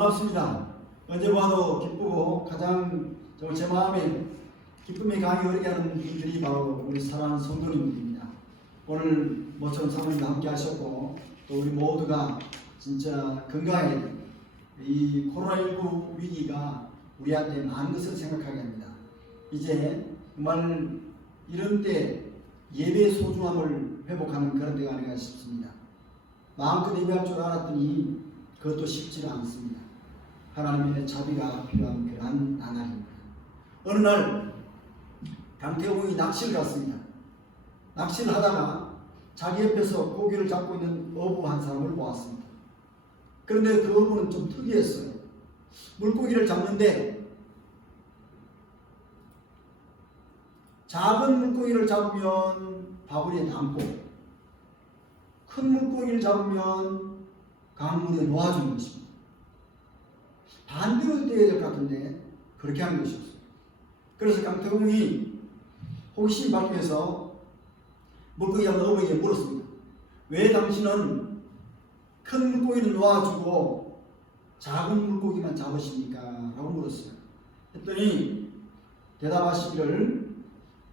반갑습니다. 언제 봐도 기쁘고 가장 제 마음에 기쁨이 강이 흐르게 하는 분들이 바로 우리 사랑하는 성도님들입니다. 오늘 모처럼 사모님과 함께 하셨고 또 우리 모두가 진짜 건강해 이 코로나19 위기가 우리한테 많은 것을 생각하게 합니다. 이제 정말 이런 때 예배의 소중함을 회복하는 그런 때가 아닌가 싶습니다. 마음껏 예배할 줄 알았더니 그것도 쉽지는 않습니다. 하나님의 자비가 필요한 그러한 나날입니다. 어느 날 강태공이 낚시를 갔습니다. 낚시를 하다가 자기 옆에서 고기를 잡고 있는 어부 한 사람을 보았습니다. 그런데 그 어부는 좀 특이했어요. 물고기를 잡는데 작은 물고기를 잡으면 바구니에 담고 큰 물고기를 잡으면 강물에 놓아주는 것입니다. 반대로 되어야 될 것 같은데 그렇게 하는 것이었어요. 그래서 강태공이 호기심 발동해서 물고기 잡는 어부에게 물었습니다. 왜 당신은 큰 물고기는 놓아주고 작은 물고기만 잡으십니까? 라고 물었어요. 했더니 대답하시기를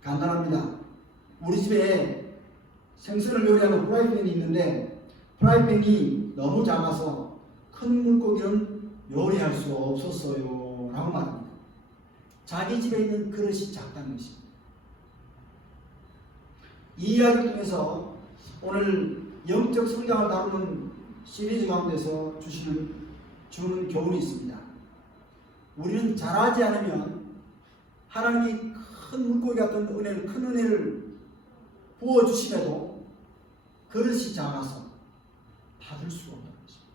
간단합니다. 우리 집에 생선을 요리하는 프라이팬이 있는데 프라이팬이 너무 작아서 큰 물고기는 요리할 수 없었어요 라고 말합니다. 자기 집에 있는 그릇이 작다는 것입니다. 이 이야기를 통해서 오늘 영적 성장을 다루는 시리즈 가운데서 주는 교훈이 있습니다. 우리는 잘하지 않으면 하나님이 큰 물고기 같은 은혜를, 큰 은혜를 부어주심에도 그릇이 작아서 받을 수가 없다는 것입니다.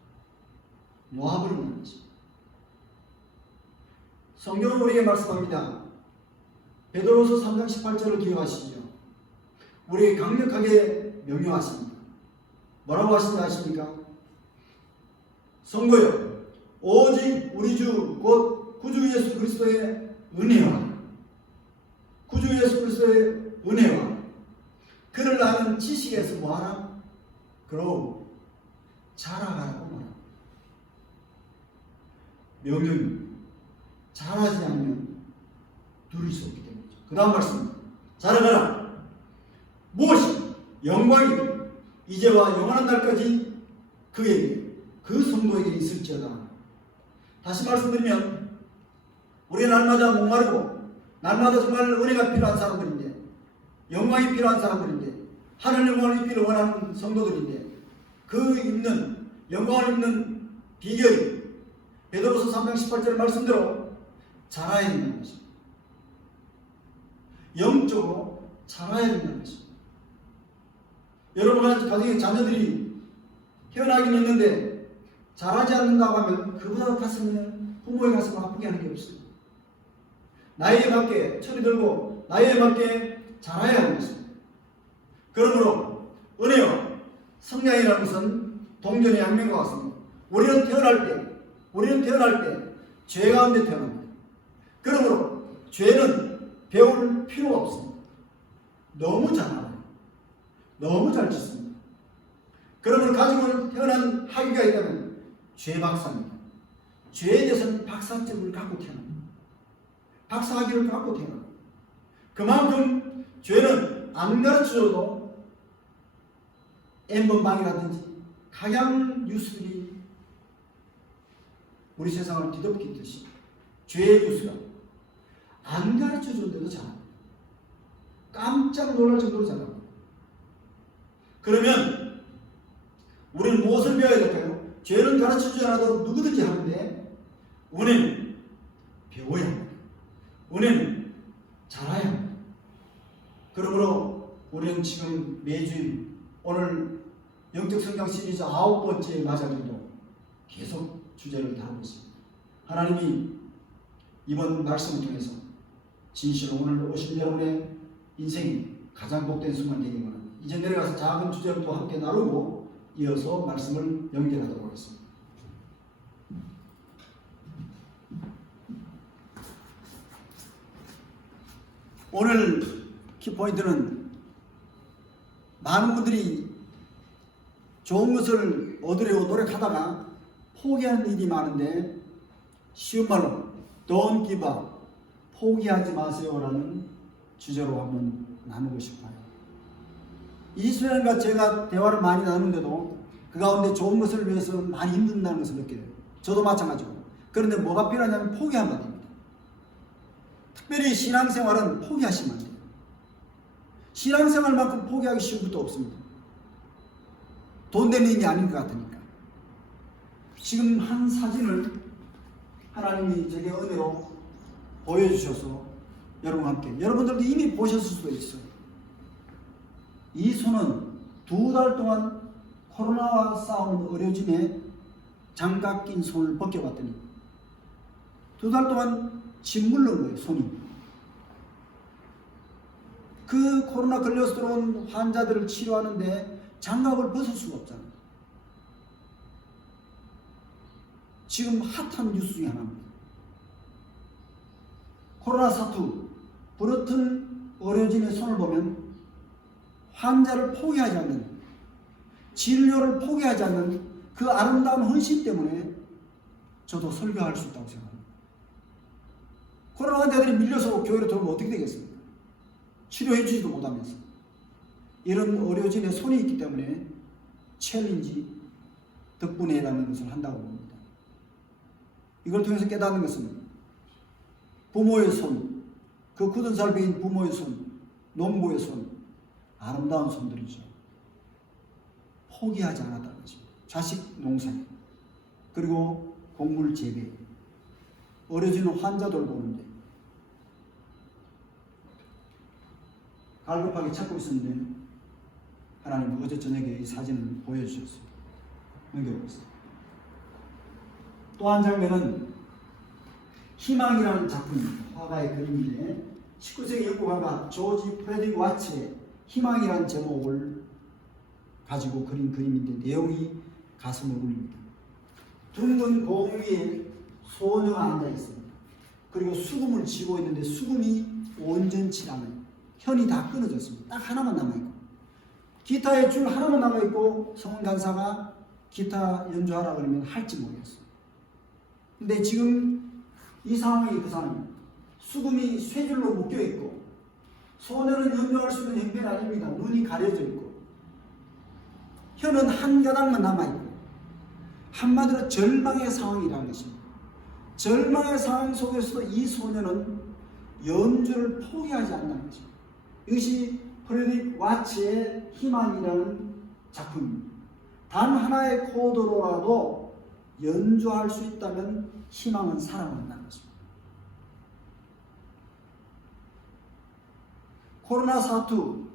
놓아버리는 것입니다. 성경은 우리에게 말씀합니다. 베드로서 3장 18절을 기억하시죠. 우리에게 강력하게 명령하십니다. 뭐라고 하시는지 아십니까? 성도여, 오직 우리 주 곧 구주 예수 그리스도의 은혜와 구주 예수 그리스도의 은혜와 그를 아는 지식에서 뭐하라? 그러고 자라가라고 말합니다. 명령입니다. 잘하지 않으면 누릴 수 없기 때문이죠. 그 다음 말씀입니다. 자라가라. 무엇이 영광이 이제와 영원한 날까지 그에게 그 성도에게 있을지어다. 다시 말씀드리면 우리 날마다 목마르고 날마다 정말 은혜가 필요한 사람들인데 영광이 필요한 사람들인데 하늘 영광을 입기를 원하는 성도들인데 그 입는 영광을 입는 비결이 베드로서 3장 18절 말씀대로 자라야 된다는 것입니다. 영적으로 자라야 된다는 것입니다. 여러분 가정에 자녀들이 태어나긴 했는데 자라지 않는다고 하면 그보다 가슴은 부모의 가슴을 아프게 하는 게 없습니다. 나이에 맞게 철이 들고 나이에 맞게 자라야 하는 것입니다. 그러므로 은혜와 성장이라는 것은 동전의 양면과 같습니다. 우리는 태어날 때 죄 가운데 태어납니다. 그러므로 죄는 배울 필요가 없습니다. 너무 잘 알아요. 너무 잘 짓습니다. 그러므로 가지고 태어난 학위가 있다면 죄 박사입니다. 죄에 대해서는 박사점을 갖고 태어납니다. 박사 학위를 갖고 태어납니다. 그만큼 죄는 안 가르쳐줘도 N번방이라든지 각양 뉴스들이 우리 세상을 뒤덮기듯이 죄의 뉴스가 안 가르쳐줬는데도 잘합니다. 깜짝 놀랄 정도로 잘합니다. 그러면 우리는 무엇을 배워야 될까요? 죄는 가르쳐주지 않아도 누구든지 하는데 은혜는 배워야 합니다. 은혜는 잘해야 합니다. 그러므로 우리는 지금 매주일 오늘 영적 성장 시리즈 9번째 마자기도 계속 주제를 다루고 있습니다. 하나님이 이번 말씀을 통해서 진실로 오늘 오신 여러분의 인생이 가장 복된 순간 되기 바랍니다. 이제 내려가서 작은 주제를 또 함께 나누고 이어서 말씀을 연결하도록 하겠습니다. 오늘 키포인트는 많은 분들이 좋은 것을 얻으려고 노력하다가 포기하는 일이 많은데 쉬운 말로 Don't give up, 포기하지 마세요라는 주제로 한번 나누고 싶어요. 이수연과 제가 대화를 많이 나누는데도 그 가운데 좋은 것을 위해서 많이 힘든다는 것을 느껴요. 저도 마찬가지고. 그런데 뭐가 필요하냐면 포기하면 됩니다. 특별히 신앙생활은 포기하시면 안 돼요. 신앙생활만큼 포기하기 쉬운 것도 없습니다. 돈 되는 일이 아닌 것 같으니까. 지금 한 사진을 하나님이 제게 은혜로 보여주셔서 여러분과 함께, 여러분들도 이미 보셨을 수도 있어요. 이 손은 2달 동안 코로나와 싸우는 의료진의 장갑 낀 손을 벗겨봤더니 2달 동안 짓물른 거예요, 손이. 그 코로나 걸려서 들어온 환자들을 치료하는데 장갑을 벗을 수가 없잖아요. 지금 핫한 뉴스 중에 하나입니다. 코로나 사투, 브루튼 의료진의 손을 보면 환자를 포기하지 않는, 진료를 포기하지 않는 그 아름다운 헌신 때문에 저도 설교할 수 있다고 생각합니다. 코로나 환자들이 밀려서 교회로 들어오면 어떻게 되겠습니까? 치료해 주지도 못하면서. 이런 의료진의 손이 있기 때문에 챌린지 덕분에라는 것을 한다고 봅니다. 이걸 통해서 깨닫는 것은 부모의 손, 그 굳은 살 베인 부모의 손, 농부의 손, 아름다운 손들이죠. 포기하지 않았다는 것입니다. 자식 농사, 그리고 곡물 재배, 어려지는 환자 돌보는데 갈급하게 찾고 있었는데 하나님 어제 저녁에 이 사진을 보여주셨습니다. 넘겨보겠습니다. 또 한 장면은 희망이라는 작품, 화가의 그림인데 19세기 영국 화가 조지 프레딕 와츠의 희망이라는 제목을 가지고 그린 그림인데 내용이 가슴을 울립니다. 둥근 공 위에 소녀가 앉아 있습니다. 그리고 수금을 쥐고 있는데 수금이 온전치 않아요. 현이 다 끊어졌습니다. 딱 하나만 남아있고 기타에 줄 하나만 남아있고 성원 간사가 기타 연주하라 그러면 할지 모르겠어요. 근데 지금 이 상황이 그 상황입니다. 수금이 쇠줄로 묶여있고 소녀는 연주할 수 있는 형편이 아닙니다. 눈이 가려져 있고 혀는 한 가닥만 남아있고 한마디로 절망의 상황이라는 것입니다. 절망의 상황 속에서도 이 소녀는 연주를 포기하지 않는 것입니다. 이것이 프레딕 와츠의 희망이라는 작품입니다. 단 하나의 코드로라도 연주할 수 있다면 희망은 살아난다는 것입니다. 코로나 사투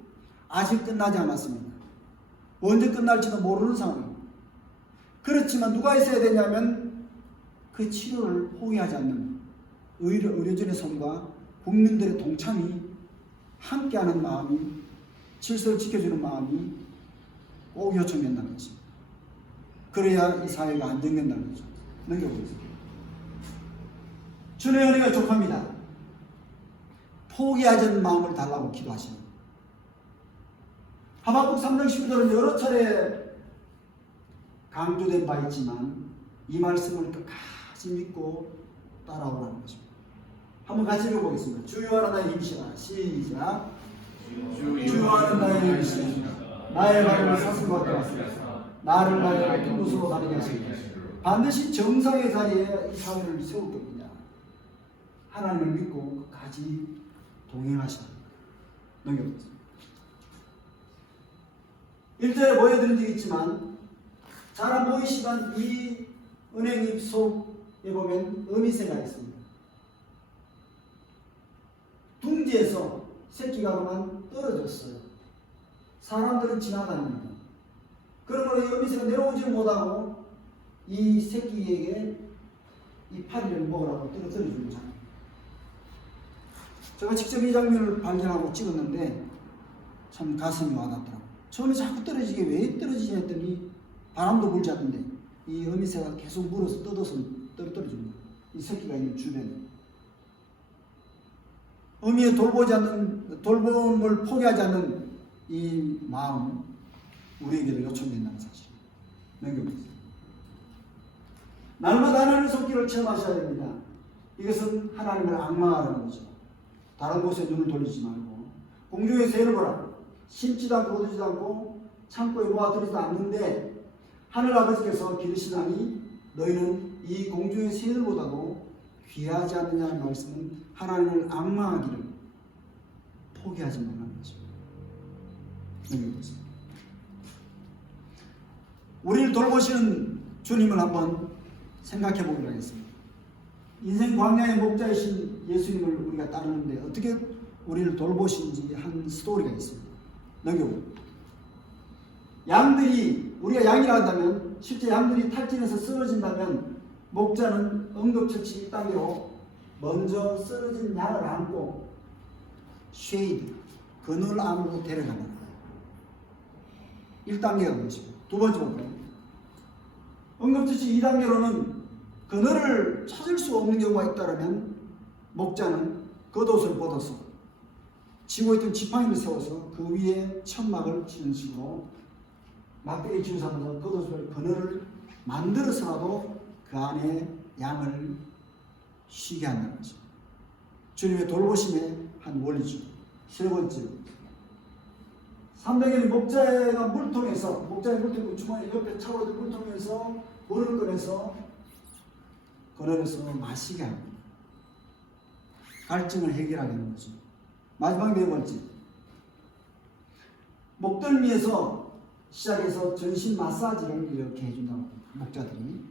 아직 끝나지 않았습니다. 언제 끝날지도 모르는 상황입니다. 그렇지만 누가 있어야 되냐면 그 치료를 포기하지 않는 의료진의 손과 국민들의 동참이 함께하는 마음이, 질서를 지켜주는 마음이 꼭 요청된다는 것입니다. 그래야 이 사회가 안정된다는 거죠. 넘겨보겠습니다. 주님의 은혜가 족합니다. 포기하지 않는 마음을 달라고 기도하십니다. 하박국 3장 12절은 여러 차례 강조된 바 있지만 이 말씀을 끝까지 믿고 따라오라는 것입니다. 한번 같이 읽어보겠습니다. 주여 하나 나의 힘이시라. 시작. 주여 하나 나의 힘이시라. 나의 발을 사슴과 같으라. 나를 가지고 큰 곳으로 다니게 하시리라. 반드시 정상의 자리에 이 사회를 세울 겁니다. 하나님을 믿고 끝까지 동행하시라. 넘겨보겠습니다. 1절에 보여드린 적이 있지만 잘 안 보이시던 이 은행잎 속에 보면 어미새가 있습니다. 둥지에서 새끼가 그만 떨어졌어요. 사람들은 지나다닙니다. 그러므로 이 어미새가 내려오지를 못하고 이 새끼에게 이 파리를 먹으라고 떨어뜨려주는 장면. 제가 직접 이 장면을 발견하고 찍었는데 참 가슴이 와닿더라고요. 처음에 자꾸 떨어지게 왜 떨어지지 했더니 바람도 불지 않는데 이 어미새가 계속 물어서 뜯어서 떨어뜨려주는 거예요. 이 새끼가 있는 주변에. 어미의 돌봄을 포기하지 않는 이 마음, 우리에게도 요청된다는 사실. 넘겨보겠습니다. 날마다 하나님의 손길을 체험하셔야 됩니다. 이것은 하나님을 악망하라는 거죠. 다른 곳에 눈을 돌리지 말고 공중의 새를 보라. 심지도 않고 거두지도 않고 창고에 모아두지도 않는데 하늘 아버지께서 기르시나니 너희는 이 공중의 새들보다도 귀하지 않느냐는 말씀은 하나님을 악망하기를 포기하지 말라는 것입니다. 우리를 돌보시는 주님을 한번 생각해 보기로 하겠습니다. 인생 광야의 목자이신 예수님을 우리가 따르는데 어떻게 우리를 돌보시는지 한 스토리가 있습니다. 넘겨보세요. 양들이, 우리가 양이라 한다면 실제 양들이 탈진해서 쓰러진다면 목자는 응급처치 1단계로 먼저 쓰러진 양을 안고 쉐이드, 그늘 안으로 데려가는 거예요. 1단계가 그것이고, 두 번째 볼까요? 응급처치 2단계로는 그늘을 찾을 수 없는 경우가 있다면 목자는 겉옷을 벗어서 지고 있던 지팡이를 세워서 그 위에 천막을 치는 식으로 막대기 지우삼아서 겉옷을 그늘을 만들어서라도 그 안에 양을 쉬게 한다는 것입니다. 주님의 돌보심의 한 원리죠. 세 번째로 3단계는 목자가 물통에서, 목자의 물통 주머니 옆에 차고 있는 물통에서 물을 꺼내서 그늘에서 마시게 합니다. 갈증을 해결하게 하는 거죠. 마지막 네 번째, 목덜미에서 시작해서 전신 마사지를 이렇게 해준다고 합니다. 목자들이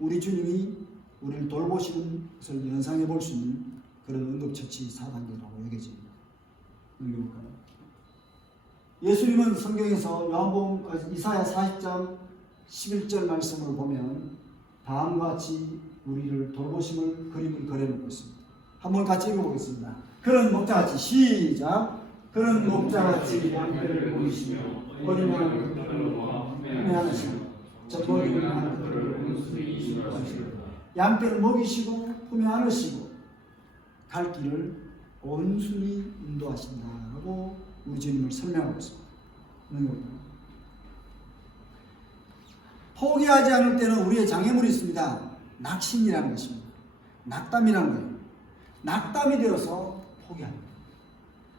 우리 주님이 우리를 돌보시는 것을 연상해 볼 수 있는 그런 응급처치 4단계라고 여겨집니다. 읽어볼까요? 예수님은 성경에서 요한복음 이사야 40장 11절 말씀을 보면 다음과 같이 우리를 돌보심을 그림을 그려놓고 있습니다. 한번 같이 읽어보겠습니다. 그런 목자같이, 시작. 그런 목자같이 양떼를 보이시며 어린양을 끌어모아 품에안으시고 젖먹이를 하는 그들을 온순히 인도하시고 양떼를 먹이시고 품에 안으시고 갈 길을 온순히 인도하신다고 우리 주님을 설명하고 있습니다. 포기하지 않을 때는 우리의 장애물이 있습니다. 낙심이라는 것입니다. 낙담이라는 거예요. 낙담이 되어서 포기합니다.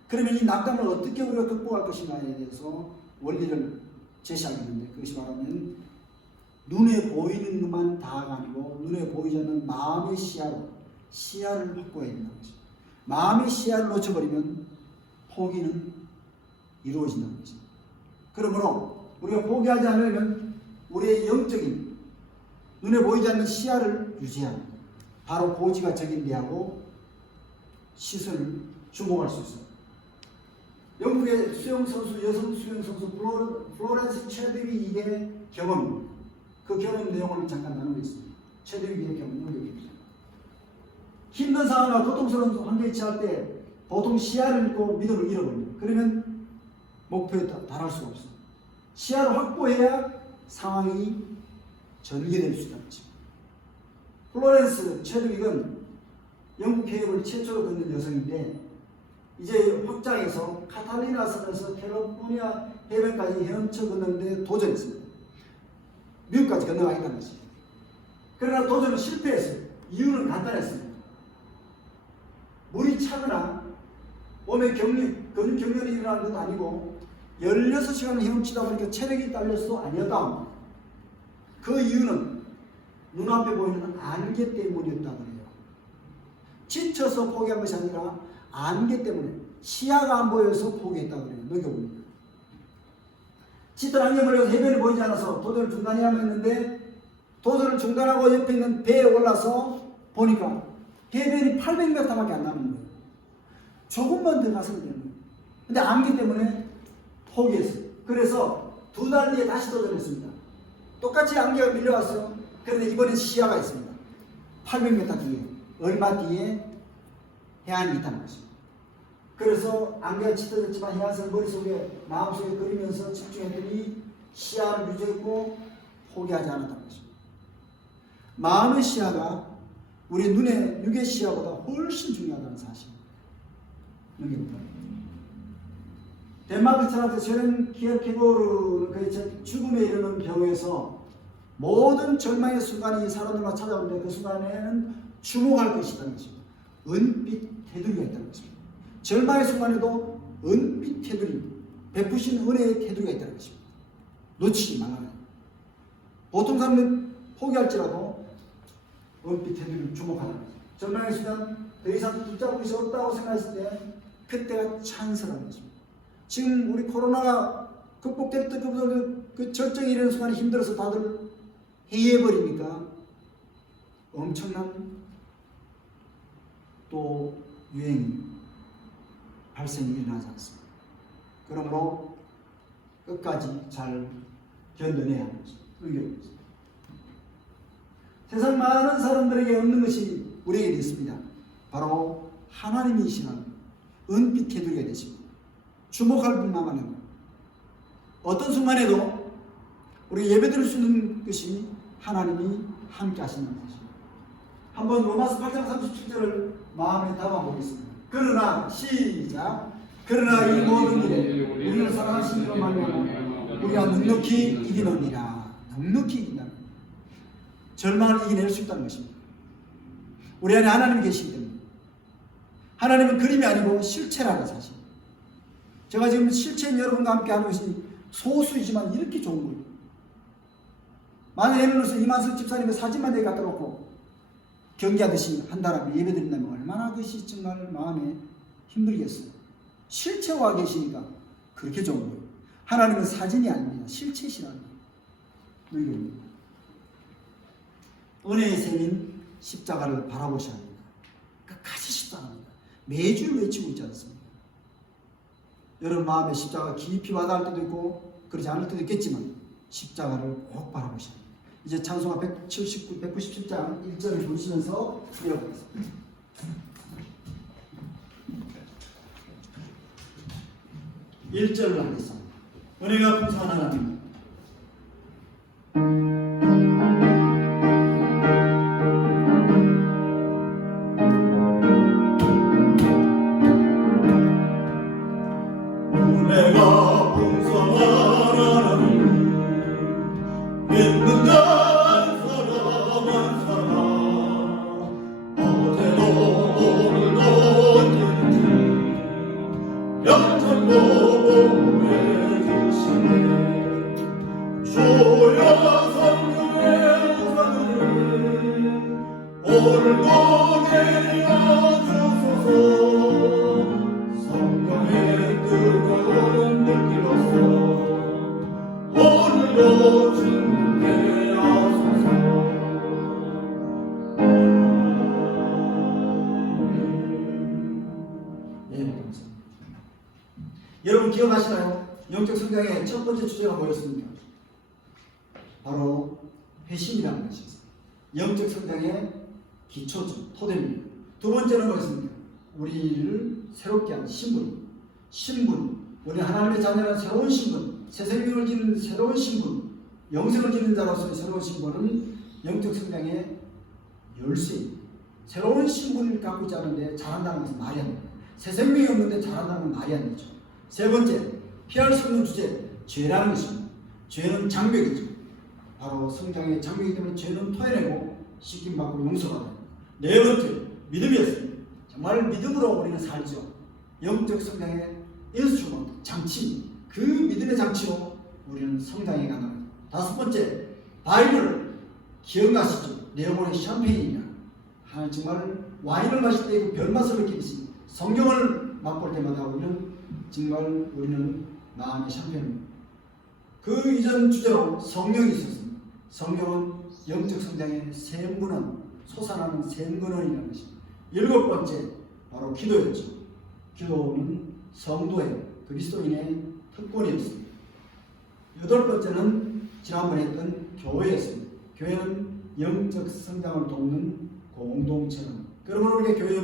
그러면 이 낙담을 어떻게 우리가 극복할 것인가에 대해서 원리를 제시하겠는데, 그것이 말하면 눈에 보이는 것만 다가 아니고 눈에 보이지 않는 마음의 시야를 확보해야 된다는 것입니다. 마음의 시야를 놓쳐버리면 포기는 이루어진다는 것입니다. 그러므로 우리가 포기하지 않으려면 우리의 영적인 눈에 보이지 않는 시야를 유지합니다. 바로 고지가 적인대하고 시선을 주목할 수 있습니다. 영국의 수영선수, 여성 수영선수 플로렌스 체드윅의 경험입니다. 그 경험 내용을 잠깐 나누겠습니다. 체드윅의 경험은 여기입니다. 힘든 상황과 고통스러운 환경에 처할 때 보통 시야를 잃고 믿음을 잃어버립니다. 그러면 목표에 달할 수가 없습니다. 시야를 확보해야 상황이 전개될 수 있다는 것입니다. 플로렌스 체드윅은 영국 해협을 최초로 걷는 여성인데 이제 확장해서 카탈리나 섬에서 캘리포니아 해변까지 헤엄쳐 걷는데 도전했습니다. 미국까지 건너가겠다는 것입니다. 그러나 도전은 실패했어요. 이유는 간단했습니다. 물이 차거나 몸에 근육 경련이 일어나는 것도 아니고 16시간을 헤엄치다 보니까 체력이 딸려서도 아니었다. 그 이유는 눈앞에 보이는 안개 때문이었다고 해요. 지쳐서 포기한 것이 아니라 안개 때문에, 시야가 안 보여서 포기했다고 해요. 넘겨봅니다. 짙은 안개물 에서 해변이 보이지 않아서 도전을 중단해야 했는데 도전을 중단하고 옆에 있는 배에 올라서 보니까 해변이 800m밖에 안 남은 거예요. 조금만 더 가서는 되는 거예요. 근데 안개 때문에 포기했어요. 그래서 2달 뒤에 다시 도전했습니다. 똑같이 안개가 밀려왔어요. 그런데 이번엔 시야가 있습니다. 800m 뒤에, 얼마 뒤에 해안이 있다는 것입니다. 그래서 안개가 짙어졌지만 해안선을 머릿속에, 마음속에 그리면서 집중했더니 시야를 유지했고 포기하지 않았다는 것입니다. 마음의 시야가 우리 눈의 육의 시야보다 훨씬 중요하다는 사실입니다. 덴마크 철학자 쉐렌 키어케고르 죽음에 이르는 병에서 모든 절망의 순간이 사람들만 찾아오는데 그 순간에는 주목할 것이라는 것입니다. 은빛 테두리가 있다는 것입니다. 절망의 순간에도 은빛 테두리, 베푸신 은혜의 테두리가 있다는 것입니다. 놓치지 말라는 거예요. 보통 사람들은 포기할지라도 은빛 테두리를 주목하는 거예요. 절망의 순간 더 이상 붙잡을 것이 없다고 생각했을 때 그때가 찬스라는 것입니다. 지금 우리 코로나가 극복될 때 그 절정이 이르는 순간에 힘들어서 다들 해이해버리니까 엄청난 또 유행이 발생이 일어나지 않습니다. 그러므로 끝까지 잘 견뎌내야 하는 것입니다. 세상 많은 사람들에게 없는 것이 우리에게 있습니다. 바로 하나님이시는 은빛 테두리가 되십니다. 주목할 분만 하는 것. 어떤 순간에도 우리 예배드릴 수 있는 것이 하나님이 함께 하신다는 것입니다. 한번 로마서 8장 37절을 마음에 담아보겠습니다. 그러나 시작. 그러나 이 모든 일에 우리를 사랑하신 이로 말미암아 우리가 넉넉히 이기느니라. 넉넉히 이긴다. 절망을 이겨낼 수 있다는 것입니다. 우리 안에 하나님이 계시기 때문에. 하나님은 그림이 아니고 실체라는 사실. 제가 지금 실체인 여러분과 함께 하는 것이 소수이지만 이렇게 좋은 거예요. 만약 예를 들어서 이만석 집사님의 사진만 내가 갖다 놓고 경기하듯이 한다라면 예배 드린다면 얼마나 그것이 정말 마음에 힘들겠어요. 실체와 계시니까 그렇게 좋은 거예요. 하나님은 사진이 아닙니다. 실체시라는 거예요. 은혜의 셈인 십자가를 바라보셔야 합니다. 끝까지 십자가입니다. 매주 외치고 있지 않습니까? 여러분 마음에 십자가 깊이 와닿을 때도 있고 그러지 않을 때도 있겠지만 십자가를 꼭 바라보셔야 합니다. 이제 찬송가 197장 1절을 보시면서 읽어보겠습니다. 1절을 하겠습니다. 은혜가 풍성한 하나님, 은혜가 풍성한 하나님, 믿는 자 사랑한 사랑, 어제도 오늘도 언제든지 영원토록 주여 성령의 우산을 오늘도 내려주소서. 성령의 뜨거운 불길로서 오늘도 주님께 하소서. 여러분 기억하시나요? 영적 성장의 첫 번째 주제가 뭐였습니까? 바로 회심이라는 것이었어요. 영적 성장의 기초죠. 토대입니다. 두 번째는 뭐였습니까? 우리를 새롭게 하는 신분. 우리 하나님의 자녀는 새로운 신분, 새 생명을 지닌 새로운 신분, 영생을 지닌 자로서의 새로운 신분은 영적 성장의 열쇠입니다. 새로운 신분을 갖고 있지 않은데 잘한다는 것은 말이 안 됩니다. 새 생명이 없는데 잘한다는 건 말이 안 되죠. 세 번째, 피할 수 없는 주제, 죄라는 것입니다. 죄는 장벽이죠. 바로 성장의 장벽이기 때문에 죄는 토해내고 씻김받고 용서받아요. 네 번째, 믿음이었습니다. 정말 믿음으로 우리는 살죠. 영적 성장의 인스트루먼트, 장치, 그 믿음의 장치로 우리는 성장해 가는. 다섯 번째, 바이블 기억나시죠? 내용의 샴페인이냐. 정말 와인을 마실 때 그 별맛을 느끼듯이 성경을 맛볼 때마다 우리는 마음의 샴페인입니다. 그 이전 주제로 성령이 있었습니다. 성경은 영적 성장의 샘근원, 솟아나는 샘근원이라는 것입니다. 일곱 번째, 바로 기도였죠. 기도는 성도의 그리스도인의 특권이었습니다. 여덟 번째는 지난번에 했던 교회였습니다. 교회는 영적 성장을 돕는 공동체는, 그러면 우리가 교회끼리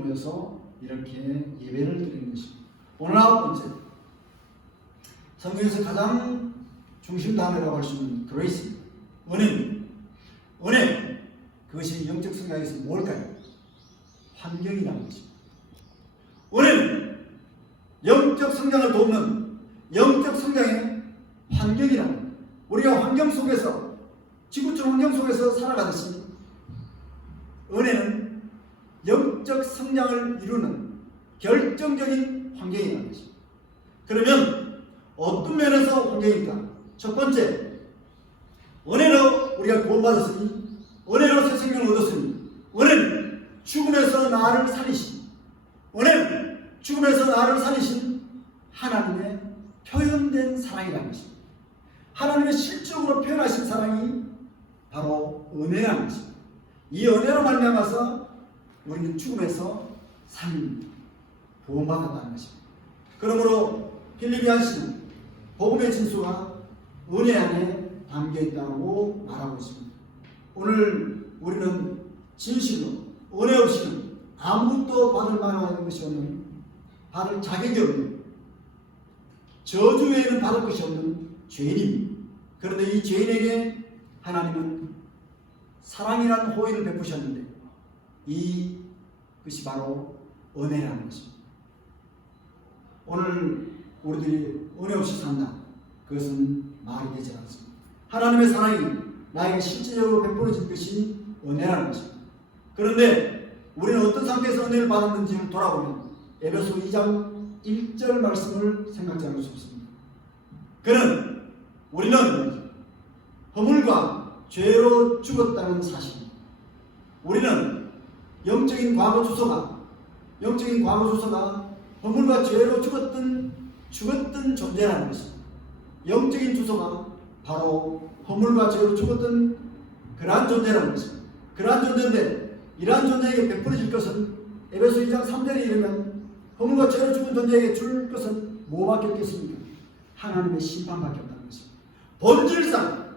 모여서 이렇게 예배를 드리는 것입니다. 오늘 아홉 번째, 성경에서 가장 중심 단어라고 할 수 있는 그레이스입니다. 은혜. 그것이 영적 성장에서 뭘까요? 환경이라는 것입니다. 은혜는 영적 성장을 돕는 영적 성장의 환경이라는 우리가 환경 속에서, 지구촌 환경 속에서 살아가듯이 은혜는 영적 성장을 이루는 결정적인 환경이라는 것입니다. 그러면 어떤 면에서 환경입니까? 첫 번째, 은혜로 우리가 구원받았으니, 은혜로 새 생명을 얻었으니, 은혜는 죽음에서 나를 살리신, 은혜는 죽음에서 나를 살리신 하나님의 표현된 사랑이라는 것입니다. 하나님의 실적으로 표현하신 사랑이 바로 은혜라는 것입니다. 이 은혜로 말미암아서 우리는 죽음에서 살림, 구원받았다는 것입니다. 그러므로 필리비안시는 복음의 진수가 은혜 안에 담겨 있다고 말하고 있습니다. 오늘 우리는 진실로 은혜 없이는 아무것도 받을 만한 것이 없는, 받을 자격이 없는, 저주 외에는 받을 것이 없는 죄인입니다. 그런데 이 죄인에게 하나님은 사랑이라는 호의를 베푸셨는데 이것이 바로 은혜라는 것입니다. 오늘 우리들이 은혜 없이 산다, 그것은 말이 되지 않습니다. 하나님의 사랑이 나에게 실질적으로 베풀어진 것이 은혜라는 것입니다. 그런데 우리는 어떤 상태에서 은혜를 받았는지를 돌아보면 에베소 2장 1절 말씀을 생각지 않을 수 없습니다. 그는 우리는 허물과 죄로 죽었다는 사실, 우리는 영적인 과거 주소가 허물과 죄로 죽었던 존재라는 것입니다. 영적인 주소가 바로 허물과 죄로 죽었던 그러한 존재라는 것입니다. 그러한 존재인데 이러한 존재에게 베풀어질 것은 에베소 2장 3절에 이르면 허물과 죄로 죽은 존재에게 줄 것은 뭐밖에 없겠습니까? 하나님의 심판밖에 없다는 것입니다. 본질상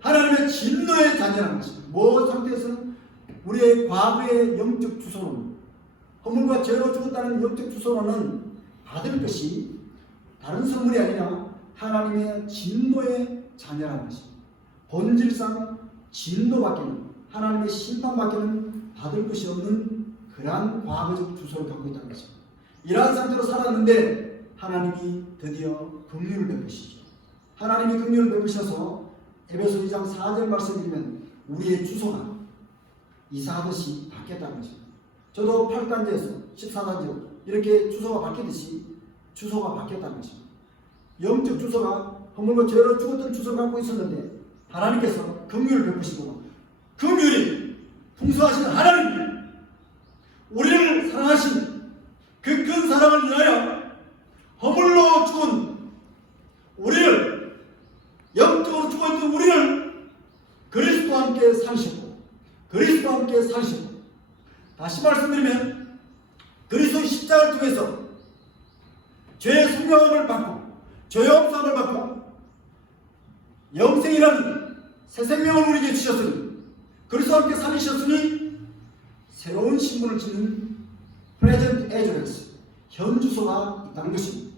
하나님의 진노의 자녀라는 것입니다. 모든 상태에서는 우리의 과거의 영적 주소로는, 허물과 죄로 죽었다는 영적 주소로는 받을 것이 다른 선물이 아니라 하나님의 진노의 자녀라는 것입니다. 본질상 진노밖에는, 하나님의 심판밖에는 받을 것이 없는 그러한 과거적 주소를 갖고 있다는 것입니다. 이러한 상태로 살았는데 하나님이 드디어 긍휼을 베푸시죠. 하나님이 긍휼을 베푸셔서 에베소 2장 4절 말씀이면 우리의 주소가 이사하듯이 바뀌었다는 것입니다. 저도 8단지에서 14단지로 이렇게 주소가 바뀌듯이 주소가 바뀌었다는 것입니다. 영적 주소가 허물과 죄로 죽었던 주소를 갖고 있었는데 하나님께서 긍휼을 베푸시고, 긍휼이 풍성하신 하나님, 우리를 사랑하신 그 큰 사랑을 인하여 허물로 죽은 우리를, 영적으로 죽어있던 우리를 그리스도와 함께 살리셨고, 그리스도와 함께 살리셨고, 다시 말씀드리면 그리스도의 십자가를 통해서 죄의 속량함을 받고 죄의 없음을 받고 영생이라는 새 생명을 우리에게 주셨으니, 그리스도와 함께 살리셨으니 새로운 신분을 지닌 present address, 현 주소가 있다는 것입니다.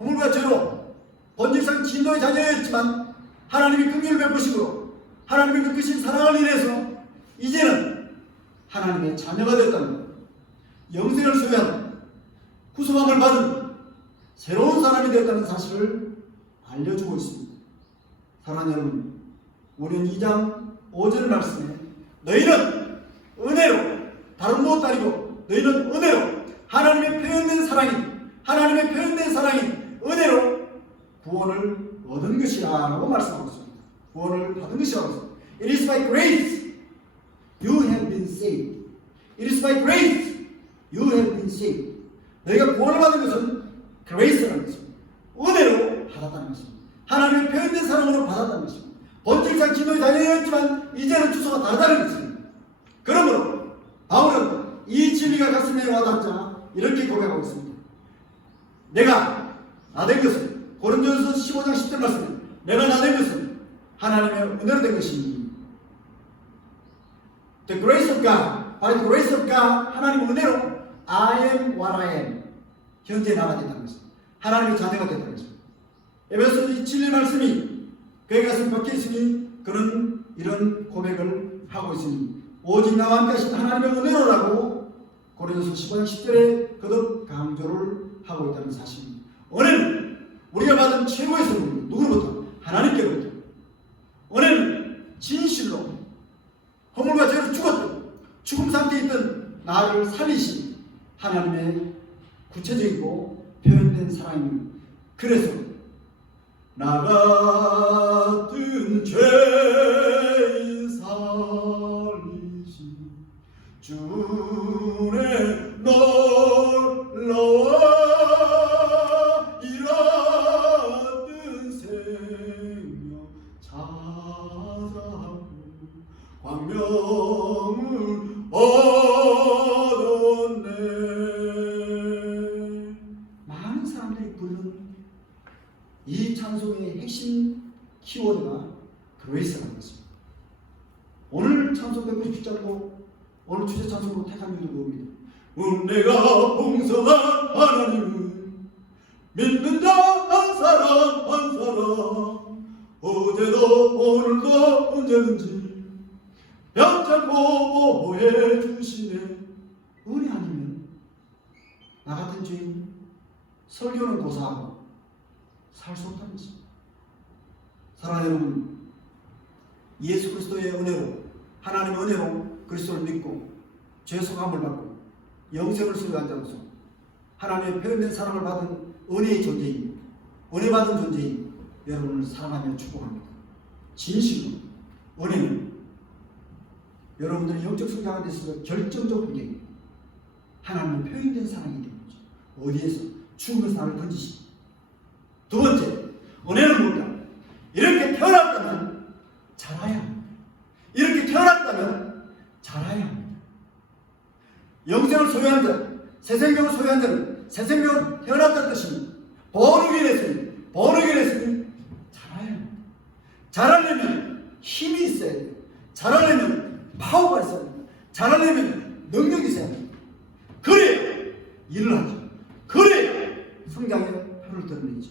허물과 죄로 본질상 진노의 자녀였지만 하나님이 긍휼을 베푸시고 하나님이 그 크신 사랑을 인해서 이제는 하나님의 자녀가 되었다는 것, 영생을 소유한 구속함을 받은 새로운 사람이 되었다는 사실을 알려주고 있습니다. 사랑하는 여러분, 우리는 2장 5절 말씀에 너희는 은혜로, 다른 무엇도 아니고 너희는 은혜로, 하나님의 표현된 사랑이 은혜로 구원을 얻은 것이라 라고 말씀하고 있습니다. 구원을 받은 것이라고 했습니다. It is by grace you have been saved. It is by grace you have been saved. 너희가 구원을 받은 것은 grace라는 것입니다. 은혜로 받았다는 것입니다. 하나님의 표현된 사랑으로 받았다는 것입니다. 본질상 진노의 자녀였지만 이제는 주소가 다르다는 것입니다. 그러므로 바울은 이 진리가 가슴에 와닿자 이렇게 고백하고 있습니다. 내가 나된 것은, 고린도전서 15장 10절 말씀에 내가 나된 것은 하나님의 은혜로 된 것이니, The grace of God, by the grace of God, 하나님의 은혜로 I am what I am, 현재 나가 됐다는 것입니다. 하나님의 자녀가 됐다는 것입니다. 에베소 7절 말씀이 그의 가슴에 박혀있으니 그는 이런 고백을 하고 있으니 오직 나와 함께 하신 하나님의 은혜로라고 고린도서 15장 10절에 거듭 강조를 하고 있다는 사실입니다. 은혜는 우리가 받은 최고의 선물 누구로부터? 하나님께로부터. 은혜는 진실로 허물과 죄로 죽었던 죽음 상태에 있던 나를 살리신 하나님의 구체적이고 표현된 사랑입니다. 그래서 나 같은 죄인 살리신 주의 놀라와 이라든 생명 찾아고 광명을 얻었네. 많은 사람들이 부르는 이 찬송의 핵심 키워드가 그레이스라는 것입니다. 오늘 찬송 197장도 오늘 주제 찬송으로 택한 이유도 그겁니다. 은혜가 풍성한 하나님은 믿는 자 한 사람 한 사람 어제도 오늘도 언제든지 변찮고 보호해 주시네. 은혜 아니면 나 같은 죄인 설교는 고사하고 살 수 없다는 것입니다. 사랑하는 여러분, 예수 그리스도의 은혜로 하나님의 은혜로 그리스도를 믿고 죄 소감을 받고 영생을 소유한 자로서 하나님의 표현된 사랑을 받은 은혜의 존재인 은혜 받은 존재인 여러분을 사랑하며 축복합니다. 진실로 은혜는 여러분들의 영적 성장에 있어서 결정적 환경입니다. 하나님의 표현된 사랑이 되는 거죠. 어디에서? 죽음에서 나를 건지시. 두 번째, 은혜는 뭘까? 이렇게 태어났다면 자라야 합니다. 이렇게 태어났다면 자라야 합니다. 영생을 소유한 자, 새 생명을 소유한 자는 새 생명을 태어났다는 뜻입니다. 번호게 됐으니 자라야 합니다. 자라려면 힘이 있어야 돼요. 자라려면 파워가 있어야 돼요. 자라려면 능력이 있어야 돼요. 그래야 일을 하죠. 그래야 성장의 표를 드러내죠.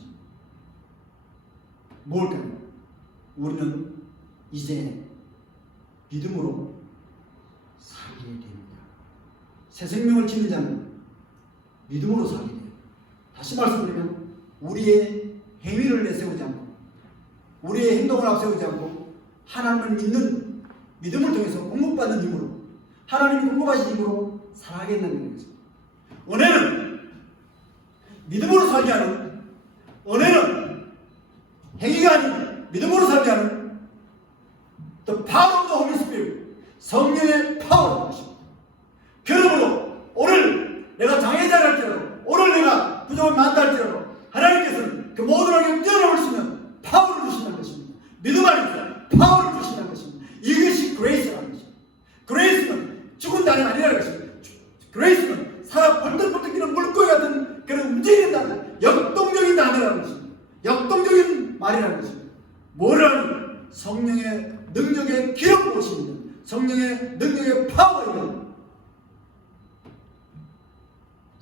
뭘까요? 우리는 이제 믿음으로 살게 됩니다. 새 생명을 지닌 자는 믿음으로 살게 돼요. 다시 말씀드리면 우리의 행위를 내세우지 않고 우리의 행동을 앞세우지 않고 하나님을 믿는 믿음을 통해서 공급받는 힘으로 하나님이 공급하신 힘으로 살아가겠다는 것입니다. 은혜는 믿음으로 살게 하는 은혜는 행위가 아닌 믿음으로 살게 하는 The power of the Holy Spirit, 성령의 파워라는 것입니다. 그러므로 오늘 내가 장애자를 할지라도 오늘 내가 부족을 많다 할지라도 하나님께서는 그 모든 환경을 뛰어넘을 수 있는 파워를 주신다는 것입니다. 믿음 안에서 파워를 주신다는 것입니다. 이것이 그레이스라는 것입니다. 그레이스는 죽은 단이 아니라는 것입니다. 그레이스는 살아 벌떡벌떡 뛰는 물고기 같은 그런 움직인다는 역동적인 단어라는 것입니다. 역동적인 말이라는 것입니다. 뭐라는 성령의 능력의 기름 부으심입니다. 성령의 능력의 파워입니다.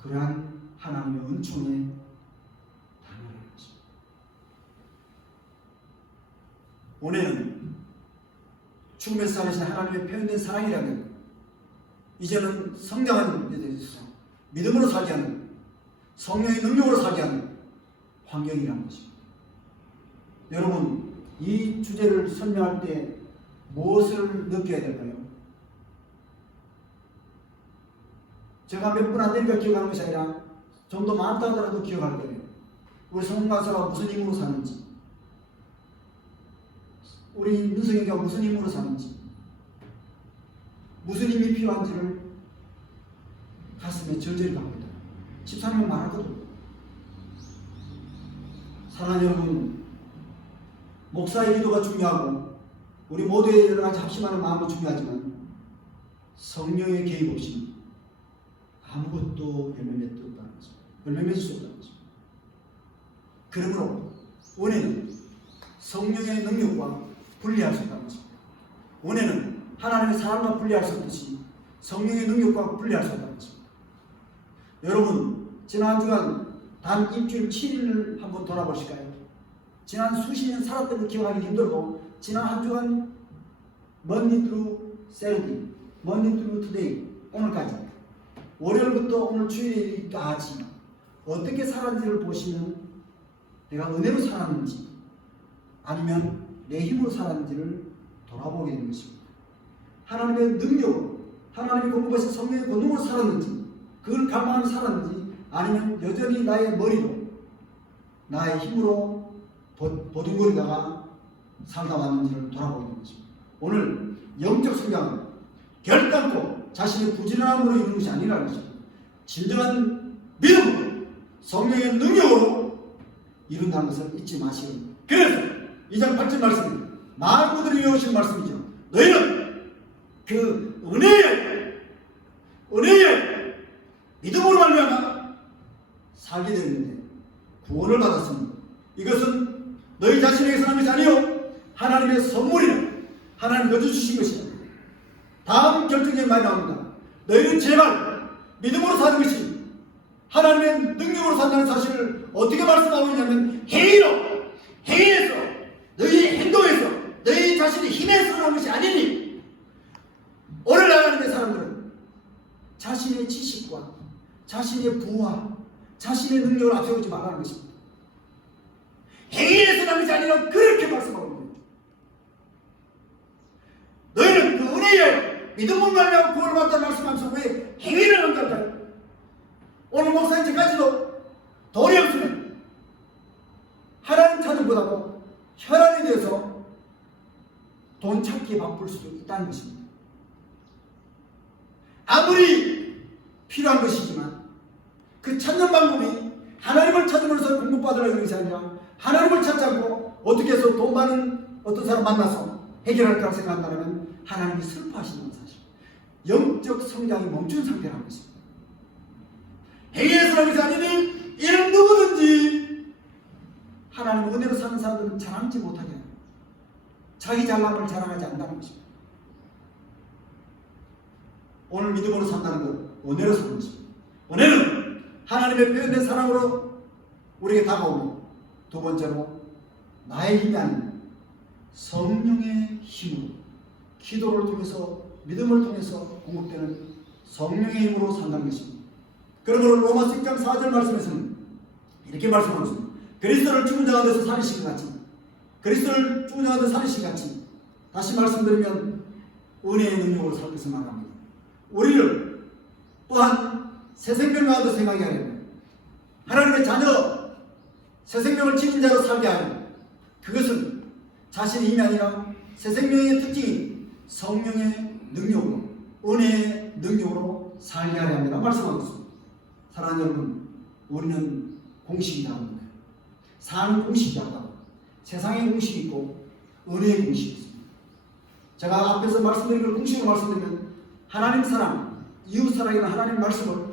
그러한 하나님의 은총의 단어라는 것입니다. 은혜는 죽음에서 살리신 하나님의 표현된 사랑이라면 이제는 성장하는 데 있어서 믿음으로 살게 하는 성령의 능력으로 살게 하는 환경이라는 것입니다. 여러분, 이 주제를 설명할 때 무엇을 느껴야 될까요? 제가 몇 분 안 되니까 기억하는 것이 아니라 좀 더 많다 하더라도 기억할 거예요. 우리 성가사가 무슨 힘으로 사는지, 우리 민석이가 무슨 힘으로 사는지, 무슨 힘이 필요한지를 가슴에 절절히 갑니다. 13명 말하거든요. 사랑하는 여러분, 목사의 기도가 중요하고 우리 모두의 여러 가지 합심하는 마음도 중요하지만 성령의 개입 없이 아무것도 열매 맺을 수 없다는 거죠. 열매 맺을 수 없다는 거죠. 그러므로 은혜는 성령의 능력과 분리할 수 없다는 것입니다. 은혜는 하나님의 사랑과 분리할 수 없듯이 성령의 능력과 분리할 수 없다는 것입니다. 여러분, 지난 한 주간 단 일주일 7일을 한번 돌아보실까요? 지난 수십 년 살았던 걸 기억하기 힘들고 지난 한 주간 Monday through Saturday, Monday through Today, 오늘까지 월요일부터 오늘 주일까지 어떻게 살았는지를 보시면 내가 은혜로 살았는지 아니면 내 힘으로 살았는지를 돌아보게 되는 것입니다. 하나님의 능력으로 하나님의 공급하신 성령의 권능으로 살았는지 그걸 갈망하며 살았는지 아니면 여전히 나의 머리로 나의 힘으로 보둥거리다가 살다 왔는지를 돌아보게 되는 것입니다. 오늘 영적 성장은 결단코 자신의 부지런함으로 이루는 것이 아니라는 것입니다. 진정한 믿음으로 성령의 능력으로 이룬다는 것을 잊지 마시고 그래서 2장 8절 말씀입니다. 만군들이 외우신 말씀이죠. 너희는 그 은혜에 믿음으로 말미암아 살게 되었는데 구원을 받았습니다. 이것은 너희 자신에게서 난 것이 아니요 하나님의 선물이라 하나님 거저 주신 것이다. 다음 결정적인 말이 나옵니다. 너희는 제발 믿음으로 사는 것이 하나님의 능력으로 산다는 사실을 어떻게 말씀하고 있냐면 행위에서 너희의 행동에서 너희 자신의 힘에서 나온 것이 아니니 오늘 나가는 사람들은 자신의 지식과 자신의 부와 자신의 능력을 앞세우지 말라는 것입니다. 행위에서 나온 것이 아니라 그렇게 말씀하고 있습니다. 너희는 그 은혜에 믿음으로 말미암아 구원을 받다는 말씀하면서 왜 행위를 한다까요? 오늘 목사님까지도 돈이 없으면 하나님 찾음보다도 혈안이 되어서 돈 찾기에 바쁠 수도 있다는 것입니다. 아무리 필요한 것이지만 그 찾는 방법이 하나님을 찾으면서 공급받으라는 것이 아니라 하나님을 찾지 않고 어떻게 해서 돈 많은 어떤 사람 만나서 해결할 거라고 생각한다면 하나님이 슬퍼하시는 사실. 영적 성장이 멈춘 상태라는 것입니다. 행위에서 하는 것이 아니니 이는 누구든지 하나님 은혜로 사는 사람들은 자랑하지 못하게 합니다. 자기 잘남을 자랑하지 않는다는 것입니다. 오늘 믿음으로 산다는 것, 은혜로 사는 것입니다. 은혜는 하나님의 표현된 사랑으로 우리에게 다가오고 두 번째로 나의 힘이 아닌 성령의 힘으로 기도를 통해서 믿음을 통해서 공급되는 성령의 힘으로 산다는 것입니다. 그러므로 로마서 6장 4절 말씀에서는 이렇게 말씀하고 있습니다. 그리스도를 죽은 자 가운데서 살리신 것 같이 그리스도를 죽은 자 가운데서 살리신 것 같이 다시 말씀드리면 은혜의 능력으로 살 것을 말합니다. 우리를 또한 새 생명 가운데 생각하게 하려 하나님의 자녀 새 생명을 지닌 자로 살게 하려 그것은 자신의 힘이 아니라 새 생명의 특징인 성령의 능력으로 은혜의 능력으로 살게 하려 합니다. 말씀하고 있습니다. 사랑하는 여러분, 우리는 공식이 나오는 거예요. 사는 공식이 있다고. 세상의 공식이 있고 은혜의 공식이 있습니다. 제가 앞에서 말씀드린 걸 공식으로 말씀드리면 하나님 사랑, 이웃 사랑이라는 하나님 말씀을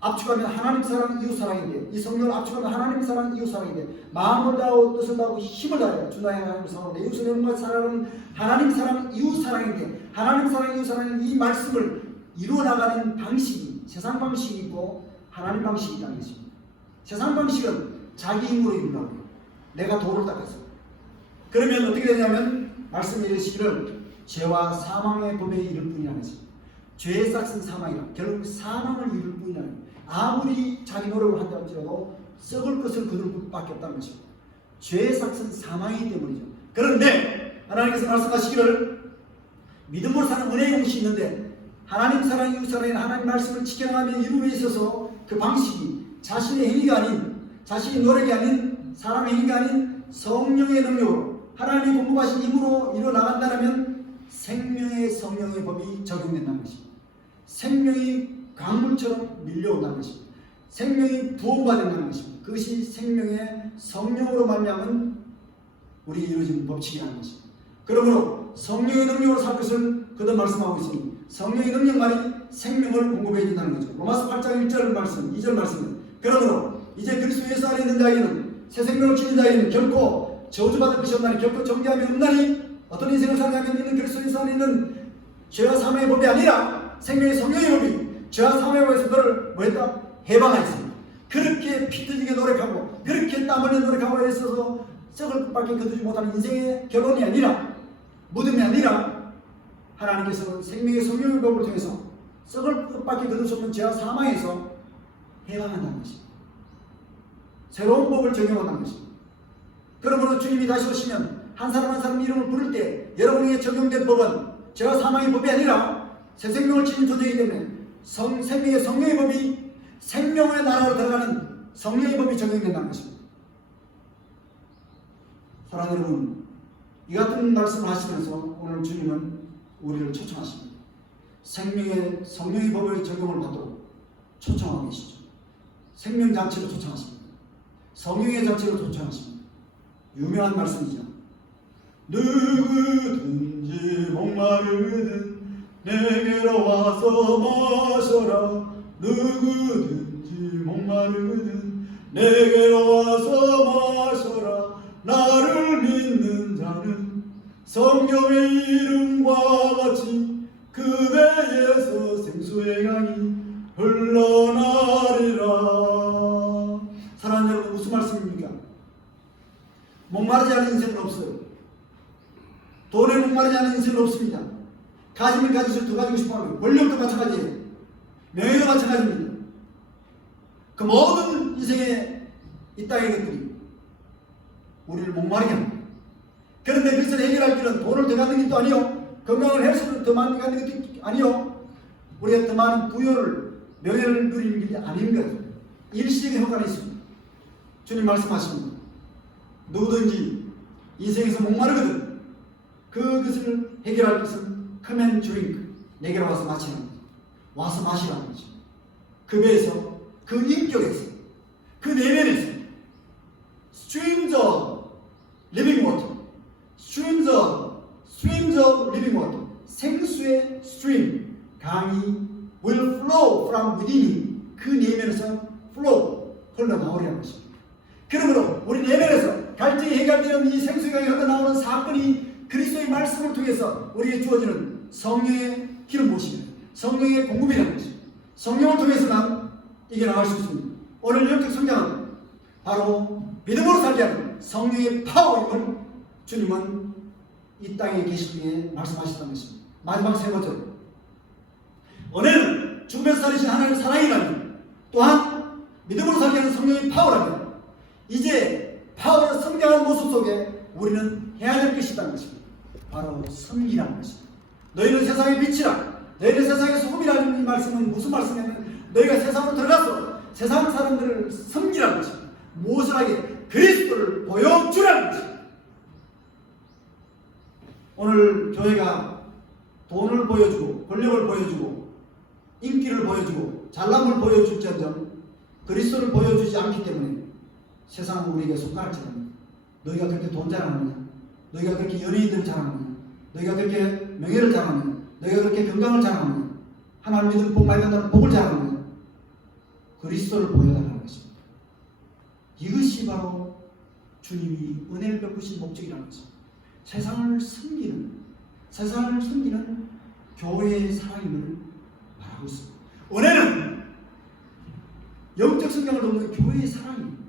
압축하면 하나님 사랑, 이웃 사랑인데 이 성령을 압축하면 하나님 사랑, 이웃 사랑인데 마음을 다하고 뜻을 다하고 힘을 다하여 주 나의 하나님 사랑으로 내 이웃을 내 몸같이 사랑하는 하나님 사랑, 이웃 사랑인데 하나님 사랑, 이웃 사랑인 이 말씀을 이루어 나가는 방식이 세상 방식이 있고 하나님 방식이 있다는 것입니다. 세상 방식은 자기 힘으로 이룬다고 해요. 내가 돌을 닦았어. 그러면 어떻게 되냐면 말씀에 이르시기를 죄와 사망의 법에 이를 뿐이라는 것입니다. 죄의 싹은 사망이라 결국 사망을 이룰 뿐이라 아무리 자기 노력을 한다 할지라도 썩을 것을 거둘 것밖에 없다는 것입니다. 죄의 싹은 사망이기 때문이죠. 그런데 하나님께서 말씀하시기를 믿음으로 사는 은혜의 공식이 있는데 하나님 사랑, 이웃 사랑인 하나님 말씀을 지켜나가며 이루에 있어서 그 방식이 자신의 행위가 아닌 자신의 노력이 아닌 사람의 행위가 아닌 성령의 능력으로 하나님이 공급하신 힘으로 이루어 나간다면 생명의 성령의 법이 적용된다는 것입니다. 생명이 강물처럼 밀려온다는 것입니다. 생명이 부원받는다는 것입니다. 그것이 생명의 성령으로 말미암은 우리 이루어진 법칙이라는 것입니다. 그러므로 성령의 능력으로 살 것을 그도 말씀하고 있으니 성령의 능력만이 생명을 공급해 준다는 거죠. 로마서 8장 1절 말씀, 2절 말씀은 그러므로 이제 그리스도 예수 안에 있는 자에게는 새 생명을 주는 자에게는 결코 저주받을 것이 없나니 결코 정죄함이 없나니 어떤 인생을 살냐면 이는 그리스도 예수 안에 있는 죄와 사망의 법이 아니라 생명의 성령의 법이 죄와 사망의 법에서 너를 뭐했다? 해방하였습니다. 그렇게 피터지게 노력하고 그렇게 땀 흘려 노력하고 애써서 썩을 것밖에 거두지 못하는 인생의 결론이 아니라 무덤이 아니라 하나님께서는 생명의 성령의 법을 통해서 썩을 것밖에 거둘 수 없는 죄와 사망에서 해방한다는 것입니다. 새로운 법을 적용한다는 것입니다. 그러므로 주님이 다시 오시면 한 사람 한 사람 이름을 부를 때 여러분에게 적용된 법은 죄와 사망의 법이 아니라 새 생명을 지닌 존재이기 때문에 생명의 성령의 법이 생명의 나라로 들어가는 성령의 법이 적용된다는 것입니다. 사랑하는 여러분, 이 같은 말씀을 하시면서 오늘 주님은 우리를 초청하십니다. 생명의 성령의 법의 적용을 받도록 초청하고 계시죠. 생명장치로 초청하십니다. 성령의 장치로 초청하십니다. 유명한 말씀이죠. 누구든지 목마르든 내게로 와서 마셔라. 누구든지 목마르든 내게로 와서 마셔라. 나를 믿는 자는 성령의 이름과 같이 그 배에서 생수의 강이 흘러나리라. 사랑하는 여러분, 무슨 말씀입니까? 목마르지 않은 인생은 없어요. 돈에 목마르지 않은 인생은 없습니다. 가지면 가질수록 더 가지고 싶어하고, 권력도 마찬가지예요. 명예도 마찬가지입니다. 그 모든 인생의 이 땅의 것들이 우리를 목마르게 합니다. 그런데 그것을 해결할 길은 돈을 더 갖는 것도 아니요, 건강을 헬스를 더 많이 갖는 것도 아니요, 우리가 더 많은 부여를, 명예를 누리는 길이 아닌 거예요. 일시적인 효과는 있습니다. 주님 말씀하십니다. 누구든지 인생에서 목마르거든 그것을 해결할 것은 come and drink, 내게로 와서 마시라는 거죠. 와서 마시라는 거죠. 그 배에서, 그 인격에서, 그 내면에서 streams of living water, streams of living water, 생수의 stream, 강이 will flow from within you, 그 내면에서 flow, 흘러나오리라는 것입니다. 그러므로 우리 내면에서 갈등이 해결되는 이 생수의 강이 흘러나오는 사건이 그리스도의 말씀을 통해서 우리에게 주어지는 성령의 기름 부으심입니다. 성령의 공급이라는 것입니다. 성령을 통해서만 이겨나갈 수 있습니다. 오늘 영적 성장은 바로 믿음으로 살게 하는 성령의 파워임을 주님은 이 땅에 계실 때에 말씀하셨다는 것입니다. 마지막 세 번째로, 은혜는 죽음에서 살리신 하나님의 사랑이라면, 또한 믿음으로 살게 하는 성령의 파워라면, 이제 파워로 성장하는 모습 속에 우리는 해야 될 것이 있다는 것입니다. 바로 섬기라는 것입니다. 너희는 세상의 빛이라, 너희는 세상의 소금이라는 이 말씀은 무슨 말씀이냐면, 너희가 세상으로 들어가서 세상 사람들을 섬기라는 것입니다. 무엇을 하게? 그리스도를 보여주라는 것입니다. 오늘 교회가 돈을 보여주고 권력을 보여주고 인기를 보여주고 잘남을 보여줄지언정 그리스도를 보여주지 않기 때문에 세상은 우리에게 손가락질합니다. 너희가 그렇게 돈 자랑하느냐? 너희가 그렇게 연예인들 자랑하느냐? 너희가 그렇게 명예를 자랑하느냐? 너희가 그렇게 건강을 자랑하느냐? 하나님 믿음 복 많이 받는다는 복을 자랑하느냐? 그리스도를 보여달라는 것입니다. 이것이 바로 주님이 은혜를 베푸신 목적이라는 것입니다. 세상을 섬기는 교회의 사랑임을 말하고 있습니다. 은혜는 영적 성장을 돕는 교회의 사랑입니다.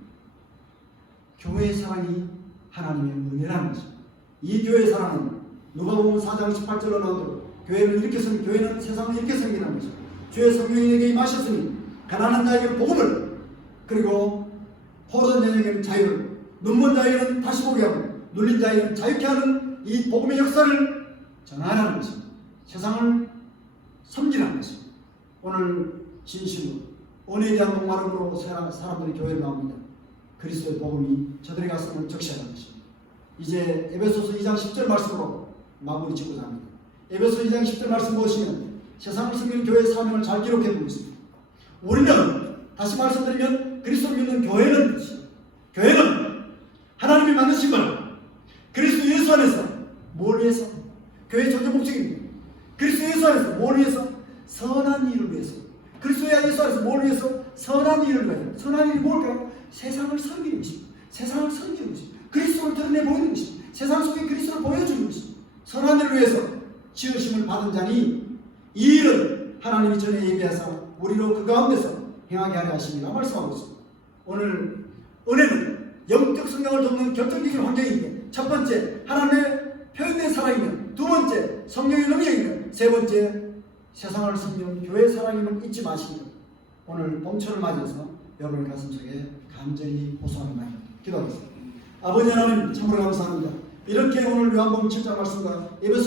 교회의 사랑이 하나님의 은혜라는 것입니다. 이 교회의 사랑은 누가복음 4장 18절로 나오도록 교회는 세상을 이렇게 섬기는 것입니다. 주의 성령이 내게 임하셨으니 가난한 자에게 복음을, 그리고 포로된 자에게는 자유를, 눈먼 자에게는 다시 보게 하고 눌린 자에게는 자유케 하는 이 복음의 역사를 전하라는 것입니다. 세상을 섬기라는 것입니다. 오늘 진심으로 은혜에 대한 목마름으로 사람들이 교회에 나옵니다. 그리스도의 복음이 저들의 가슴을 적시하는 것입니다. 이제 에베소서 2장 10절 말씀으로 마무리 짓고자 합니다. 에베소 2장 10절 말씀 보시면 세상을 섬기는 교회의 사명을 잘 기록해 두고 있습니다. 우리는, 다시 말씀드리면 그리스도를 믿는 교회는 하나님이 만드신 걸 그리스도 예수 안에서 뭘 위해서? 교회의 존재 목적입니다. 그리스도 예수 안에서 뭘 위해서? 선한 일을 위해서. 그리스도 예수 안에서 뭘 위해서? 선한 일을 위해서. 선한 일이 뭘까요? 세상을 섬기는 것입니다. 세상을 섬기는 것입니다. 그리스도를 드러내 보이는 것입니다. 세상 속에 그리스도를 보여주는 것입니다. 선한 일을 위해서 지으심을 받은 자니 이 일은 하나님이 전에 예비하사 우리로 그 가운데서 행하게 하려 하십니다 말씀하고 있습니다. 오늘 은혜는 영적 성장을 돕는 결정적인 환경인데, 첫 번째 하나님의 표현된 사랑이면, 두 번째 성령의 능력이면, 세 번째 세상을 섬기는 교회의 사랑임을 잊지 마시고 오늘 봄철을 맞이해서 여러분의 가슴속에 간절히 호소하는 말입니다. 기도하겠습니다. 아버지 하나님 참으로 감사합니다. 이렇게 오늘 요한복음 7장 말씀과 에베소